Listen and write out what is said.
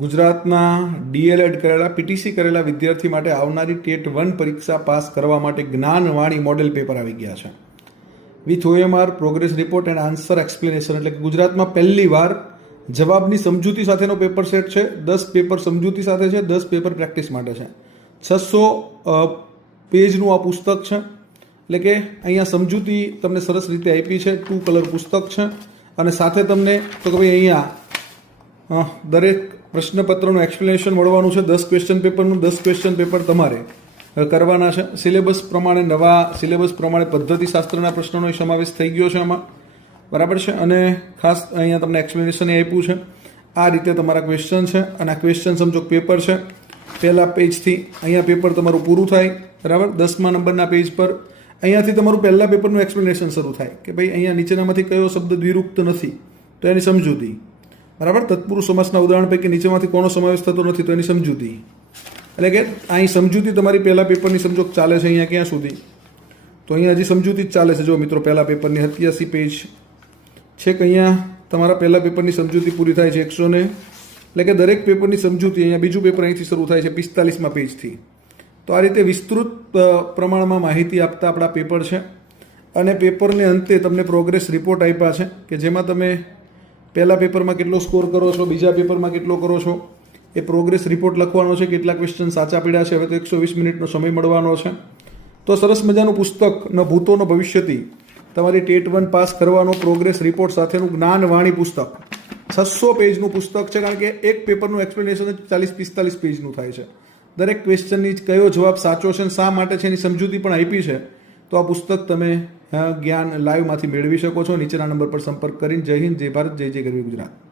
ગુજરાતના ડીએલએડ કરેલા, પીટીસી કરેલા વિદ્યાર્થી માટે આવનારી ટેટ વન પરીક્ષા પાસ કરવા માટે જ્ઞાનવાણી મોડેલ પેપર આવી ગયા છે. With OMR progress report and answer explanation એટલે કે ગુજરાતમાં પહેલી વાર જવાબની સમજૂતી સાથેનો પેપર સેટ છે, દસ પેપર સમજૂતી સાથે છે, દસ પેપર પ્રેક્ટિસ માટે છે. છસો પેજનું આ પુસ્તક છે. એટલે કે અહીંયા સમજૂતી તમને સરસ રીતે આપી છે, ટુ કલર પુસ્તક છે. અને સાથે તમને, તો કે ભાઈ અહીંયા દરેક પ્રશ્નપત્રનું એક્સપ્લેનેશન મળવાનું છે. દસ ક્વેશ્ચન પેપરનું દસ ક્વેશ્ચન પેપર તમારે કરવાના છે. સિલેબસ પ્રમાણે નવા સિલેબસ પ્રમાણે પદ્ધતિશાસ્ત્રના પ્રશ્નોનો સમાવેશ થઈ ગયો છે આમાં. બરાબર છે? અને ખાસ અહીંયા તમને એક્સપ્લેનેશન આપ્યું છે. આ રીતે તમારા ક્વેશ્ચન છે અને આ ક્વેશ્ચન સમજો પેપર છે. પહેલા પેજથી અહીંયા પેપર તમારું પૂરું થાય. બરાબર? દસમા નંબરના પેજ પર. અહીંયાથી તમારું પહેલા પેપરનું એક્સપ્લેનેશન શરૂ થાય. કે ભાઈ અહીંયા નીચેનામાંથી કયો શબ્દ દ્વિરુક્ત નથી. તો એની સમજૂતી. બરાબર? તત્પુરુષ સમાસના ઉદાહરણ પૈકી નીચેમાંથી કોનો સમાવેશ થતો નથી તો એની સમજૂતી. એટલે કે અહીં સમજૂતી તમારી પહેલા પેપરની સમજો ચાલે છે અહીંયા ક્યાં સુધી? તો અહીંયા હજી સમજૂતી જ ચાલે છે. જો મિત્રો, પહેલા પેપરની સત્યાસી પેજ છેક અહીંયા તમારા પહેલા પેપરની સમજૂતી પૂરી થાય છે એકસો ને, એટલે કે દરેક પેપરની સમજૂતી અહીંયા બીજું પેપર અહીંથી શરૂ થાય છે પિસ્તાલીસમાં પેજથી. તો આ રીતે વિસ્તૃત પ્રમાણમાં માહિતી આપતા આપણા પેપર છે. અને પેપરને અંતે તમને પ્રોગ્રેસ રિપોર્ટ આપ્યા છે કે જેમાં તમે પહેલા પેપરમાં કેટલો સ્કોર કરો છો, બીજા પેપરમાં કેટલો કરો છો? એ પ્રોગ્રેસ રિપોર્ટ લખવાનો છે, કેટલા ક્વેશ્ચન સાચા પડ્યા છે, હવે તો એકસો વીસ મિનિટનો સમય મળવાનો છે. તો સરસ મજાનું પુસ્તક, ન ભૂતો ભવિષ્યથી તમારી ટેટ વન પાસ કરવાનો પ્રોગ્રેસ રિપોર્ટ સાથેનું જ્ઞાનવાણી પુસ્તક. છસો પેજનું પુસ્તક છે, કારણ કે એક પેપરનું એક્સપ્લેનેશન જ ચાલીસ, પિસ્તાલીસ પેજનું થાય છે. દરેક ક્વેશ્ચનની કયો જવાબ સાચો છે શા માટે છે એની સમજૂતી પણ આપી છે. તો આ પુસ્તક તમે જ્ઞાન લાઈવમાંથી મેળવી શકો છો. નીચેના નંબર પર સંપર્ક કરીને. જય હિન્દ, જય ભારત, જય જય ગરવી ગુજરાત.